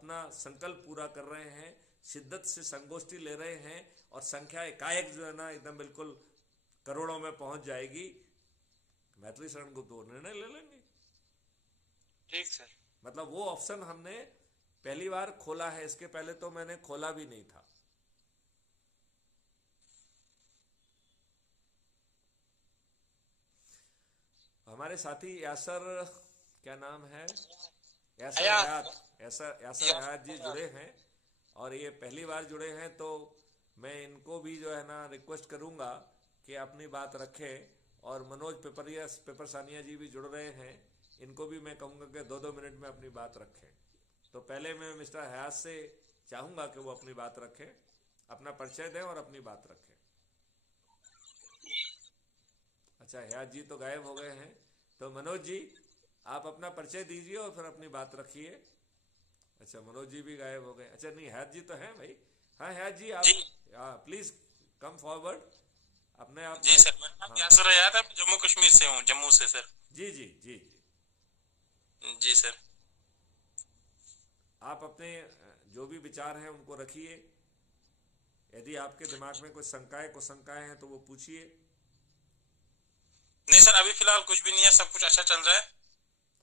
अपना संकल्प पूरा कर रहे हैं, शिद्दत से संगोष्ठी ले रहे हैं और संख्या एकाएक जो है ना एकदम बिल्कुल करोड़ों में पहुंच जाएगी, मैथिली शरण गुप्त वो निर्णय ले लेंगे। ठीक सर। मतलब वो ऑप्शन हमने पहली बार खोला है, इसके पहले तो मैंने खोला भी नहीं था। हमारे साथी यासर, क्या नाम है, यासर हयात, यासर हयात जी जुड़े हैं और ये पहली बार जुड़े हैं, तो मैं इनको भी जो है ना रिक्वेस्ट करूंगा कि अपनी बात रखें। और मनोज पेपरसानिया जी भी जुड़ रहे हैं, इनको भी मैं कहूंगा कि 2-2 मिनट में अपनी बात रखें। तो पहले मैं मिस्टर हयात से चाहूंगा कि वो अपनी बात रखें, अपना परिचय दें और अपनी बात रखें। अच्छा, हयात जी तो गायब हो गए हैं, तो मनोज जी आप अपना परिचय दीजिए और फिर अपनी बात रखिए। अच्छा, मनोज जी भी गायब हो गए। अच्छा, नहीं, हयात जी तो हैं भाई। हाँ हयात जी, आप प्लीज कम फॉरवर्ड अपने आप। जी सर, मेरा नाम यासर हयात है, जम्मू कश्मीर से हूँ, जम्मू से सर। जी जी जी जी जी सर। आप अपने जो भी विचार हैं उनको रखिए। यदि आपके दिमाग में कुछ शंकाएं हैं तो वो पूछिए। नहीं सर, अभी फिलहाल कुछ भी नहीं है, सब कुछ अच्छा चल रहा है।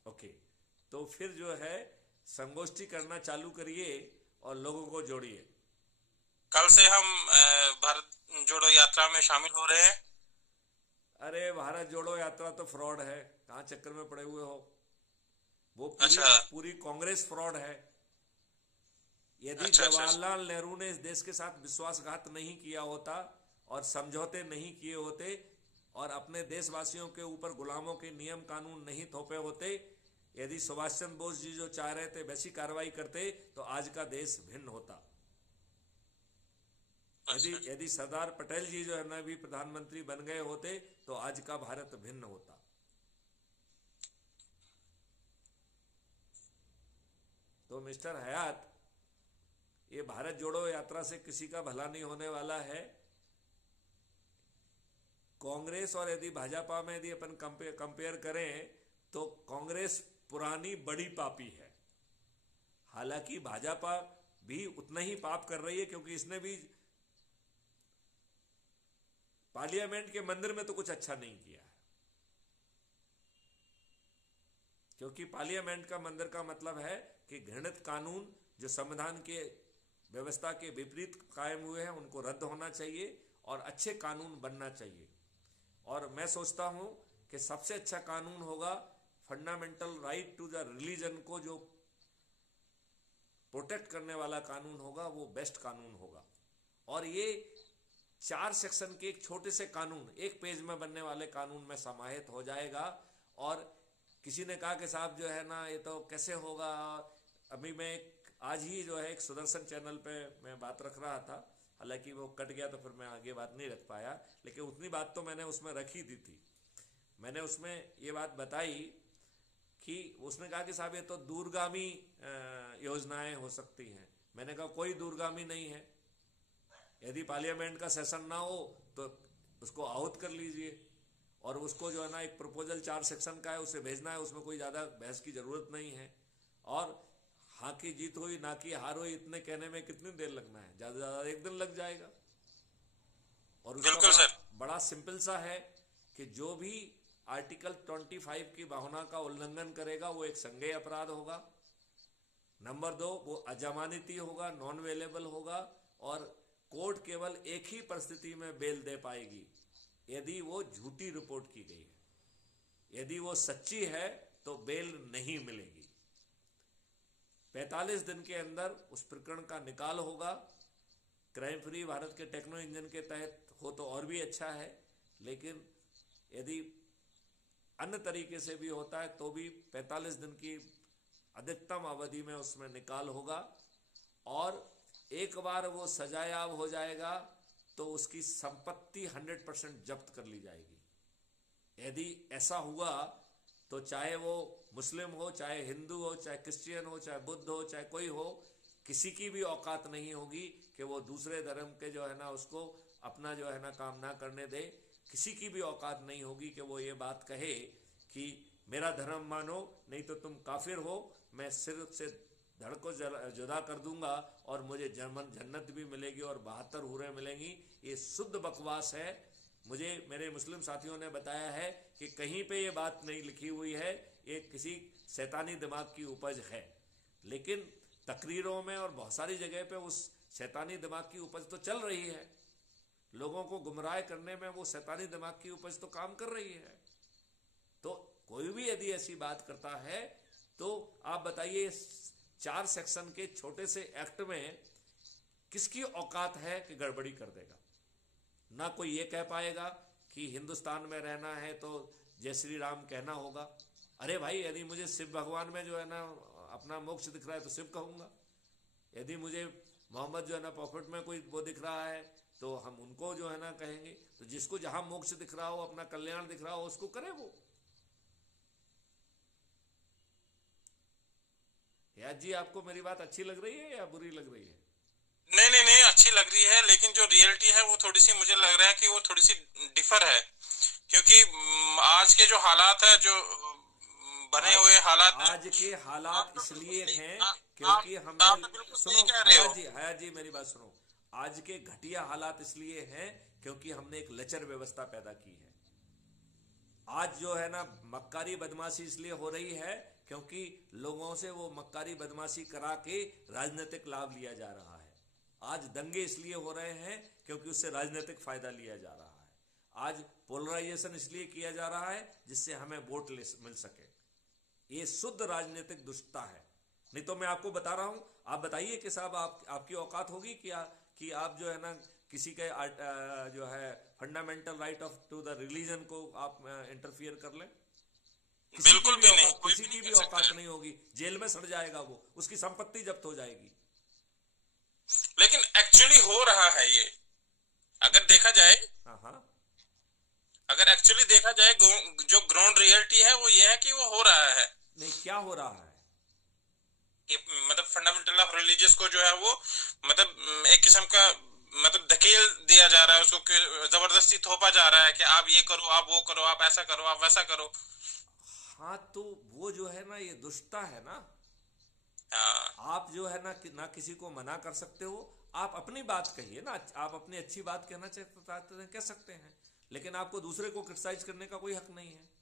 ओके, तो फिर जो है संगोष्ठी करना चालू करिए और लोगों को जोड़िए। कल से हम भारत जोड़ो यात्रा में शामिल हो रहे हैं। अरे, भारत जोड़ो यात्रा तो फ्रॉड है, कहाँ चक्कर में पड़े हुए हो। वो पूरी कांग्रेस फ्रॉड है। यदि जवाहरलाल नेहरू ने इस देश के साथ विश्वासघात नहीं किया होता और समझौते नहीं किए होते और अपने देशवासियों के ऊपर गुलामों के नियम कानून नहीं थोपे होते, यदि सुभाष चंद्र बोस जी जो चाह रहे थे वैसी कार्रवाई करते, तो आज का देश भिन्न होता। यदि सरदार पटेल जी जो है ना भी प्रधानमंत्री बन गए होते, तो आज का भारत भिन्न होता। तो मिस्टर हयात, ये भारत जोड़ो यात्रा से किसी का भला नहीं होने वाला है। कांग्रेस और यदि भाजपा में यदि अपन कंपेयर करें तो कांग्रेस पुरानी बड़ी पापी है। हालांकि भाजपा भी उतना ही पाप कर रही है, क्योंकि इसने भी पार्लियामेंट के मंदिर में तो कुछ अच्छा नहीं किया है। क्योंकि पार्लियामेंट का मंदिर का मतलब है कि घृणित कानून जो संविधान के व्यवस्था के विपरीत कायम हुए हैं उनको रद्द होना चाहिए और अच्छे कानून बनना चाहिए। और मैं सोचता हूं कि सबसे अच्छा कानून होगा fundamental right to the religion को जो प्रोटेक्ट करने वाला कानून होगा, वो बेस्ट कानून होगा। और ये 4 सेक्शन के एक छोटे से कानून, एक पेज में बनने वाले कानून में समाहित हो जाएगा। और किसी ने कहा कि साहब जो है ना ये तो कैसे होगा। अभी मैं आज ही जो है एक सुदर्शन चैनल पे मैं बात रख रहा था, हालांकि वो कट गया तो फिर मैं आगे बात नहीं रख पाया, लेकिन उतनी बात तो मैंने उसमें रखी दी थी। मैंने उसमें ये बात बताई कि उसने कहा कि साहब ये तो दूरगामी योजनाएं हो सकती हैं। मैंने कहा कोई दूरगामी नहीं है। यदि पार्लियामेंट का सेशन ना हो तो उसको आहूत कर लीजिए और उसको जो है ना एक प्रपोजल 4 सेक्शन का है उसे भेजना है, उसमें कोई ज़्यादा बहस की ज़रूरत नहीं है। और हाँ की जीत हुई ना की हार हुई इतने कहने में कितनी देर लगना है, ज़्यादा ज़्यादा 1 दिन लग जाएगा। और उसका बड़ा सिंपल सा है कि जो भी आर्टिकल 25 की भावना का उल्लंघन करेगा वो एक संज्ञेय अपराध होगा। नंबर 2, वो अजमानती होगा, नॉन अवेलेबल होगा और कोर्ट केवल एक ही परिस्थिति में बेल दे पाएगी, यदि वो झूठी रिपोर्ट की गई है। यदि वो सच्ची है तो बेल नहीं मिलेगी। 45 दिन के अंदर उस प्रकरण का निकाल होगा। Crime free Bharat K techno engine के तहत हो तो और भी अच्छा है, लेकिन यदि अन्य तरीके से भी होता है तो भी 45 दिन की अधिकतम अवधि में उसमें निकाल होगा। और एक बार वो सजायाब हो जाएगा तो उसकी संपत्ति 100% जब्त कर ली जाएगी। यदि ऐसा हुआ तो चाहे वो मुस्लिम हो, चाहे हिंदू हो, चाहे क्रिश्चियन हो, चाहे बुद्ध हो, चाहे कोई हो, किसी की भी औकात नहीं होगी कि वो दूसरे धर्म के जो है ना उसको अपना जो है ना काम ना करने दे। किसी की भी औकात नहीं होगी कि वो ये बात कहे कि मेरा धर्म मानो नहीं तो तुम काफिर हो, मैं सिर से धड़ को जुदा कर दूंगा और मुझे जन्नत भी मिलेगी और 72 हूरें मिलेंगी, ये शुद्ध बकवास है। मुझे मेरे मुस्लिम साथियों ने बताया है कि कहीं पे ये बात नहीं लिखी हुई है, ये किसी शैतानी दिमाग की उपज है। लेकिन तकरीरों में और बहुत सारी जगह पे उस शैतानी दिमाग की उपज तो चल रही है, लोगों को गुमराह करने में वो शैतानी दिमाग की उपज तो काम कर रही है। तो कोई भी यदि ऐसी बात करता है तो आप बताइए 4 सेक्शन के छोटे से एक्ट में किसकी औकात है कि गड़बड़ी कर देगा? ना कोई ये कह पाएगा कि हिंदुस्तान में रहना है तो जय श्री राम कहना होगा। अरे भाई, यदि मुझे शिव भगवान में जो है ना अपना मोक्ष दिख रहा है तो शिव कहूंगा, यदि मुझे मोहम्मद जो है ना प्रॉफिट में कोई वो दिख रहा है तो हम उनको जो है ना कहेंगे। तो जिसको जहां मोक्ष दिख रहा हो, अपना कल्याण दिख रहा हो, उसको करे वो। याद जी, आपको मेरी बात अच्छी लग रही है या बुरी लग रही है? नहीं नहीं नहीं, अच्छी लग रही है, लेकिन जो रियलिटी है वो थोड़ी सी मुझे लग रहा है कि वो थोड़ी सी डिफर है, क्योंकि आज के जो हालात है, जो बने हुए हालात, आज के हालात इसलिए हैं क्योंकि हमने, सुनो हया जी मेरी बात सुनो, आज के घटिया हालात इसलिए हैं क्योंकि हमने एक लचर व्यवस्था पैदा की है। आज जो है ना मक्कारी बदमाशी इसलिए हो रही है क्योंकि लोगों से वो मक्कारी बदमाशी करा के राजनीतिक लाभ लिया जा रहा है। आज दंगे इसलिए हो रहे हैं क्योंकि उससे राजनीतिक फायदा लिया जा रहा है। आज पोलराइजेशन इसलिए किया जा रहा है जिससे हमें वोट मिल सके। ये शुद्ध राजनीतिक दुष्टता है। नहीं तो मैं आपको बता रहा हूं, आप बताइए कि साहब आपकी औकात होगी कि आप जो है ना किसी के जो है fundamental right of to the religion को आप इंटरफियर कर लें? बिल्कुल भी नहीं, किसी की भी औकात नहीं होगी। जेल में सड़ जाएगा वो, उसकी संपत्ति जब्त हो जाएगी। लेकिन एक्चुअली हो रहा है ये, अगर देखा जाए, अगर एक्चुअली देखा जाए, जो ग्राउंड रियलिटी है वो ये है कि वो हो रहा है। नहीं, क्या हो रहा है? मतलब फंडामेंटल ऑफ रिलीजियस को जो है वो मतलब एक किस्म का मतलब धकेल दिया जा रहा है, उसको जबरदस्ती थोपा जा रहा है कि आप ये करो, आप वो करो, आप ऐसा करो, आप वैसा करो। हाँ, तो वो जो है ना ये दुष्टता है ना। आप जो है ना किसी को मना कर सकते हो, आप अपनी बात कहिए ना, आप अपनी अच्छी बात कहना चाहते हैं कह सकते हैं, लेकिन आपको दूसरे को क्रिटिसाइज करने का कोई हक नहीं है।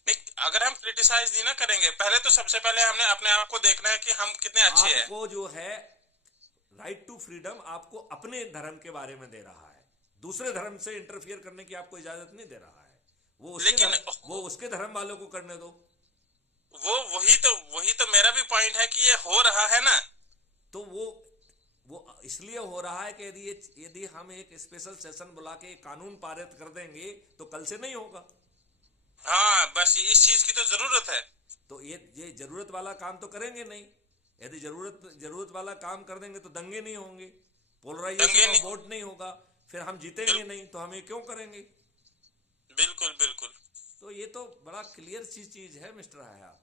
नहीं, अगर हम क्रिटिसाइज नहीं ना करेंगे, पहले तो सबसे पहले हमने अपने आप को देखना है कि हम कितने अच्छे हैं। आपको जो है राइट टू फ्रीडम आपको अपने धर्म के बारे में दे रहा है, दूसरे धर्म से इंटरफियर करने की आपको इजाजत नहीं दे रहा है। वो उसके धर्म वालों को करने दो। वही तो मेरा भी पॉइंट है कि ये हो रहा है ना, तो वो इसलिए हो रहा है कि यदि हम एक स्पेशल सेशन बुला के कानून पारित कर देंगे तो कल से नहीं होगा। हाँ, बस इस चीज की तो जरूरत है। तो ये जरूरत वाला काम तो करेंगे नहीं। यदि जरूरत वाला काम कर देंगे तो दंगे नहीं होंगे, पोलराइजेशन वोट नहीं होगा, फिर हम जीतेंगे नहीं, तो हम ये क्यों करेंगे? बिल्कुल बिल्कुल। तो ये तो बड़ा क्लियर चीज है मिस्टर हयात।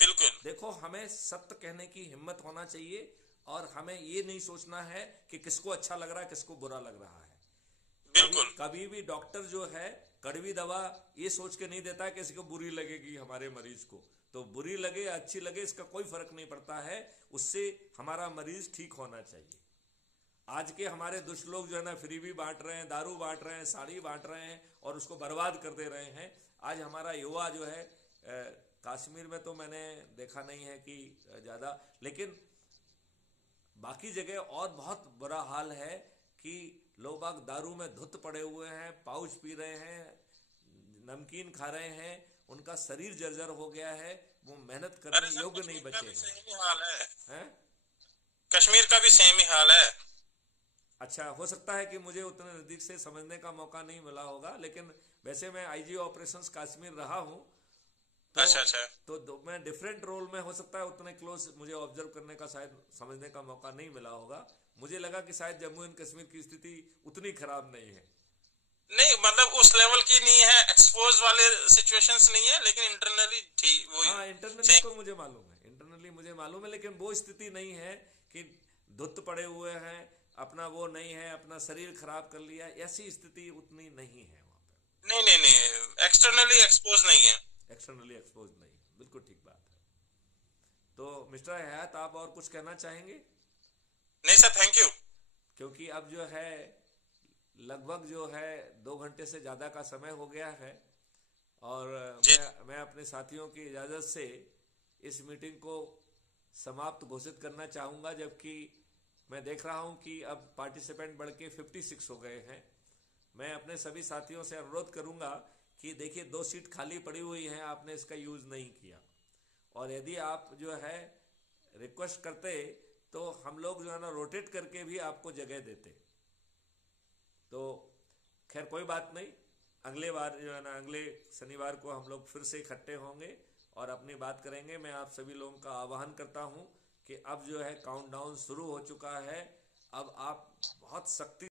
बिल्कुल। देखो, हमें सत्य कहने की हिम्मत होना चाहिए और हमें ये नहीं सोचना है कि किसको अच्छा लग रहा है, किसको बुरा लग रहा है। बिल्कुल। कभी भी डॉक्टर जो है कड़वी दवा ये सोच के नहीं देता है कि किसी को बुरी लगेगी हमारे मरीज को, तो बुरी लगे या अच्छी लगे इसका कोई फर्क नहीं पड़ता है, उससे हमारा मरीज ठीक होना चाहिए। आज के हमारे दुष्ट लोग जो है ना फ्रीबी बांट रहे हैं, दारू बांट रहे हैं, साड़ी बांट रहे हैं और उसको बर्बाद कर दे रहे हैं। आज हमारा युवा जो है कश्मीर में तो मैंने देखा नहीं है कि ज्यादा, लेकिन बाकी जगह और बहुत बुरा हाल है कि लोग बाग दारू में धुत पड़े हुए हैं, पाउच पी रहे हैं, नमकीन खा रहे हैं, उनका शरीर जर्जर हो गया है, वो मेहनत करने योग्य नहीं बचे हैं। कश्मीर का भी सेम ही हाल है। अच्छा, हो सकता है कि मुझे उतने नजदीक से समझने का मौका नहीं मिला होगा, लेकिन वैसे मैं आईजी ऑपरेशंस कश्मीर रहा हूँ, तो अच्छा। तो मैं डिफरेंट रोल में, हो सकता है उतने क्लोज मुझे ऑब्जर्व करने का शायद समझने का मौका नहीं मिला होगा। मुझे लगा कि शायद जम्मू एंड कश्मीर की स्थिति उतनी खराब नहीं है। नहीं, मतलब उस लेवल की नहीं है, एक्सपोज वाले सिचुएशंस नहीं है, लेकिन इंटरनली ठीक वही। हाँ, इंटरनली तो मुझे मालूम है, इंटरनली मुझे मालूम है, लेकिन वो स्थिति नहीं है कि धुत पड़े हुए हैं, अपना वो नहीं है, अपना शरीर खराब कर लिया, ऐसी स्थिति उतनी नहीं है वहां पर। नहीं, एक्सटर्नली एक्सपोज नहीं है। एक्सटर्नली एक्सपोज नहीं, बिल्कुल ठीक बात है। तो मिस्टर हयात, आप और कुछ कहना चाहेंगे? नहीं सर, थैंक यू। क्योंकि अब जो है लगभग जो है 2 घंटे से ज़्यादा का समय हो गया है, और मैं अपने साथियों की इजाज़त से इस मीटिंग को समाप्त घोषित करना चाहूँगा, जबकि मैं देख रहा हूँ कि अब पार्टिसिपेंट बढ़ के 56 हो गए हैं। मैं अपने सभी साथियों से अनुरोध करूँगा कि देखिए 2 सीट खाली पड़ी हुई हैं, आपने इसका यूज़ नहीं किया, और यदि आप जो है रिक्वेस्ट करते तो हम लोग जो है ना रोटेट करके भी आपको जगह देते। तो खैर कोई बात नहीं, अगले बार जो है ना अगले शनिवार को हम लोग फिर से इकट्ठे होंगे और अपनी बात करेंगे। मैं आप सभी लोगों का आह्वान करता हूं कि अब जो है काउंटडाउन शुरू हो चुका है। अब आप बहुत सख्ती